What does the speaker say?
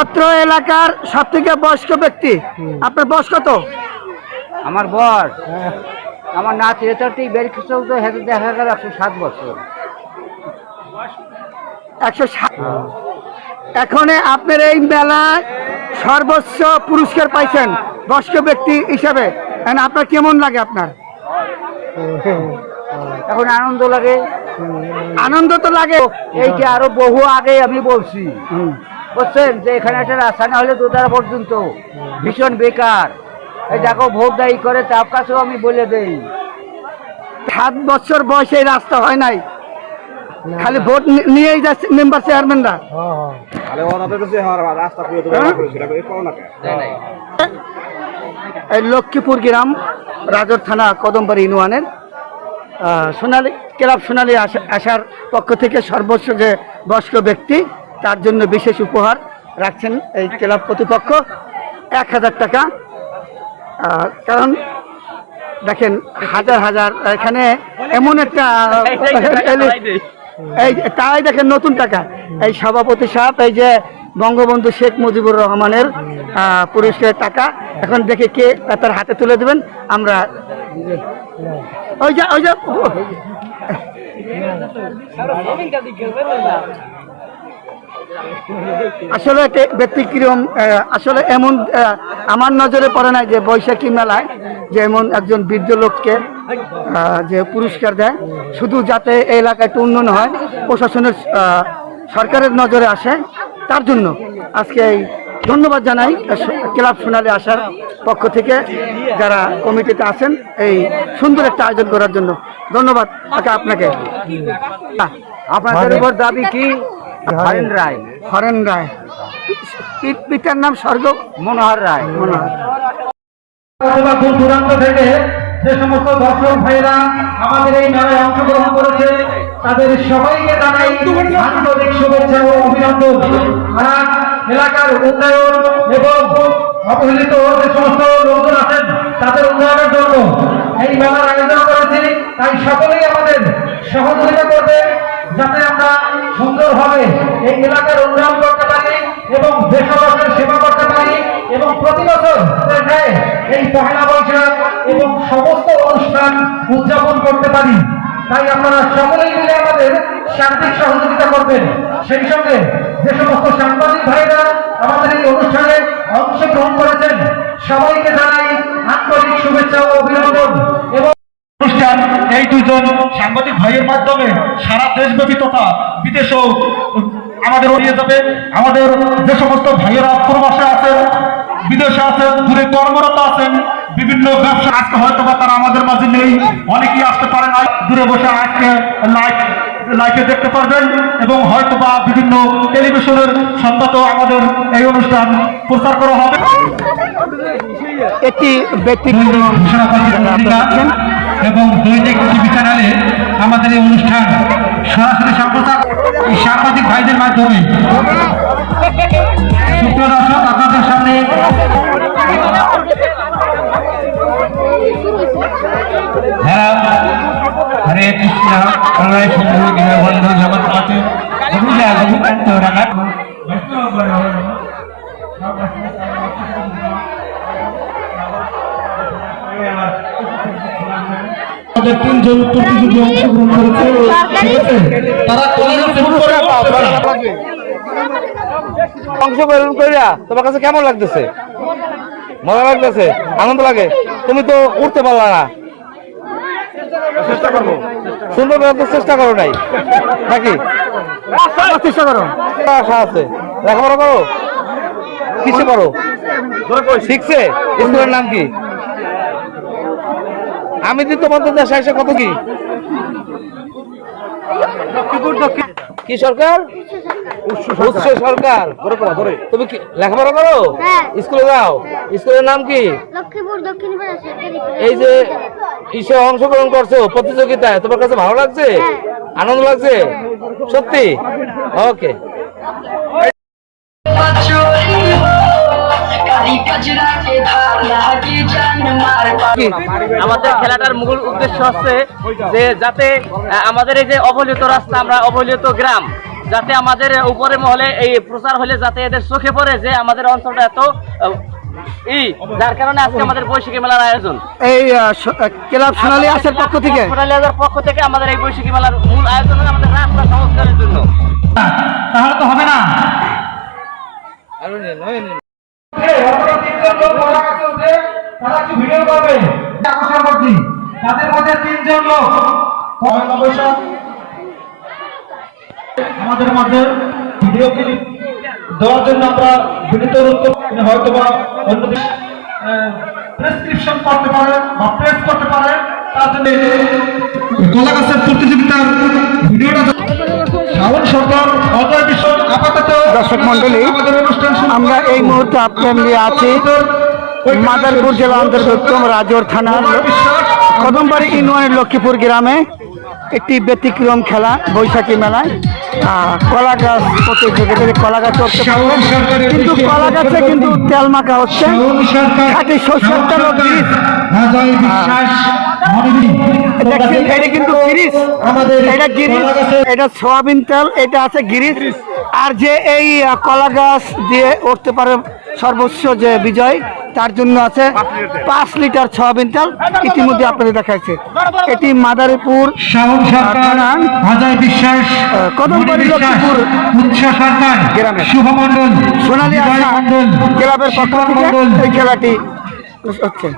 অত্র এলাকার সব থেকে বয়স্ক ব্যক্তি। আপনার বয়স কত? আমার বয়স আমার নাতি এটা ঠিক বেড়ে চলতে হেঁটে দেখা গেল 107 বছর। 107। এখন আপনার এই মেলায় সর্বোচ্চ পুরস্কার পাইছেন বয়স্ক ব্যক্তি হিসাবে, আপনার কেমন লাগে? আপনার এখন আনন্দ লাগে। আনন্দ তো লাগে। এইটা আরো বহু আগে আমি বলছি, বুঝছেন, যে এখানে একটা রাস্তা না হলে দোতারা পর্যন্ত ভীষণ বেকার। এই দেখো ভোট দায়ী করে, তার কাছেও আমি বলে দেই 7 বছর বয়সে এই রাস্তা হয় নাই, খালি ভোট নিয়েই যাচ্ছে মেম্বার চেয়ারম্যানরা। এই লক্ষ্মীপুর গ্রাম, রাজর থানা, কদমবাড়ি ইউনিয়নের সোনালী ক্লাব সোনালী আশার পক্ষ থেকে সর্বোচ্চ যে বয়স্ক ব্যক্তি তার জন্য বিশেষ উপহার রাখছেন এই ক্লাব কর্তৃপক্ষ 1000 টাকা। কারণ দেখেন হাজার হাজার এখানে এমন একটা এই তাই দেখেন নতুন টাকা। এই সভাপতি সাহেব এই যে বঙ্গবন্ধু শেখ মুজিবুর রহমানের পুরস্কারের টাকা এখন দেখে কে তার হাতে তুলে দেবেন। আমরা ওই যে আসলে ব্যতিক্রম, আসলে এমন আমার নজরে পড়ে নাই যে বৈশাখী মেলায় যে এমন একজন বৃদ্ধ লোককে যে পুরস্কার দেয়, শুধু যাতে এই এলাকায় একটু উন্নয়ন হয়, প্রশাসনের সরকারের নজরে আসে, তার জন্য আজকে এই ধন্যবাদ জানাই ক্লাব সোনালী আশার পক্ষ থেকে যারা কমিটিতে আছেন এই সুন্দর একটা আয়োজন করার জন্য। ধন্যবাদ আপনাকে। আপনাদের উপর দাবি কি? হরেন রায়। হরেন রায়, পিতার নাম স্বর্গ মনোহর রায়। দূর দূরান্ত থেকে যে সমস্ত দর্শক ভাইরা আমাদের এই মেলায় অংশগ্রহণ করেছে তাদের সবাইকে জানাই আন্তরিক শুভেচ্ছা ও অভিনন্দন। আর এলাকার উন্নয়ন এবং অবহেলিত যে সমস্ত লোকজন আছেন তাদের উন্নয়নের জন্য এই মেলার আয়োজন করেছি। তাই সকলেই আমাদের সহযোগিতা করবে যাতে আমরা সুন্দরভাবে এই এলাকার উন্নয়ন করতে পারি এবং দেশবাসীর সেবা করতে পারি এবং প্রতি বছর এই পহেলা বৈশাখ এবং সমস্ত অনুষ্ঠান উদযাপন করতে পারি। তাই আপনারা সকলেই মিলে আমাদের সার্বিক সহযোগিতা করবেন। সেই সঙ্গে যে সমস্ত সাংবাদিক ভাইরা আমাদের এই অনুষ্ঠানে অংশগ্রহণ করেছেন সবাইকে জানাই আন্তরিক শুভেচ্ছা ও অভিনন্দন। এবং অনুষ্ঠান এই দুজন সাংবাদিক ভাইয়ের মাধ্যমে সারা দেশব্যাপী তথা বিদেশেও আমাদের নিয়ে যাবে। আমাদের যে সমস্ত ভাইয়েরা প্রবাসে আছেন, বিদেশে আছেন, দূরে কর্মরত আছেন, বিভিন্ন ব্যবসা আজকে হয়তো বা তারা আমাদের মাঝে নেই, অনেকেই আসতে পারে না, দূরে বসে আজকে লাইভে দেখতে পারবেন এবং হয়তো বা বিভিন্ন টেলিভিশনের সংবাদও আমাদের এই অনুষ্ঠান প্রচার করা হবে। একটি ব্যক্তিগত এবং দৈনিক টিভি চ্যানেলে আমাদের এই অনুষ্ঠান সরাসরি সম্প্রচার সাংবাদিক ভাইদের মাধ্যমে। সুপ্রিয় দর্শক, আপনাদের সামনে হরে কৃষ্ণ বন্ধু জগৎ তিনজন প্রতিযোগী অংশগ্রহণ করেছে। তারা অংশগ্রহণ করিয়া তোমার কাছে কেমন লাগতেছে? মজা লাগতেছে, আনন্দ লাগে? তুমি তো উঠতে পারলা না, সুন্দর চেষ্টা করো নাই নাকি? চেষ্টা করো, আশা আছে। লেখাপড়া করো? কিসে করো? শিখছে? স্কুলের নাম কি? আমি দিই তোমাদের দেশে এসে কত কি কি সরকার? উচ্চ সরকার। তুমি কি লেখাপড়া করো? স্কুলে যাও? স্কুলের নাম কি? এই যে ইসে অংশগ্রহণ করছো প্রতিযোগিতায়, তোমার কাছে ভালো লাগছে? আনন্দ লাগছে সত্যি? ওকে। আমাদের খেলাটার মূল উদ্দেশ্য হচ্ছে যে যাতে আমাদের এই যে অবহেলিত রাস্তা, আমরা অবহেলিত গ্রাম, যাতে আমাদের উপরে মহলে এই প্রচার হলে যাতে এদের চোখে পড়ে যে আমাদের অঞ্চলটা এত যার কারণে আজকে আমাদের বৈশাখী মেলার আয়োজন। এই ক্লাব সোনালী আসার পক্ষ থেকে পক্ষ থেকে আমাদের এই বৈশাখী মেলার মূল আয়োজন হলো আমাদের রাস্তা সংস্কারের জন্য। তাহলে তো হবে না। তারা কি ভিডিও করবে? আকর্ষণ করছি তাদের মধ্যে 3 জন লোক আমাদের মাঝে ভিডিও ক্লিপ দেওয়ার জন্য আমরা বিনীত অনুরোধ করছি। হয়তো বা অন্যদিকে প্রেসক্রিপশন করতে পারে বা প্রেস করতে পারে, তার জন্য কলা গাছের প্রতিযোগিতার ভিডিওটা শাওন সরকার অজয় বিশ্ব আপাতত দর্শক মন্ডলী, আমরা এই মুহূর্তে আপনার নিয়ে আছি মাদারপুর জেলা অন্তর্গত রাজৌর থানার কদমবাড়ি ইউনিয়নের লক্ষ্মীপুর গ্রামে একটি ব্যতিক্রম খেলা বৈশাখী মেলায় কলা গাছ প্রতিযোগিতা। কলা গাছ চড়তে পারবে, কিন্তু কলা গাছে কিন্তু তেল মাখা হচ্ছে, খাঁটি সরষের তেল ও বীজ। দেখছেন এটা কিন্তু গিরিশ, এটা গিরিশ, এটা সয়াবিন তেল, এটা আছে গিরিশ। আর যে এই কলা গাছ দিয়ে উঠতে পারে সর্বোচ্চ যে বিজয়, তার জন্য আছে 5 লিটার সয়াবিন তেল। ইতিমধ্যে আপনাদের দেখাচ্ছে এটি মাদারীপুর কদমবাড়ি লক্ষ্মীপুর গ্রামে সোনালী আশা ক্লাবের পক্ষ থেকে এই খেলাটি হচ্ছে।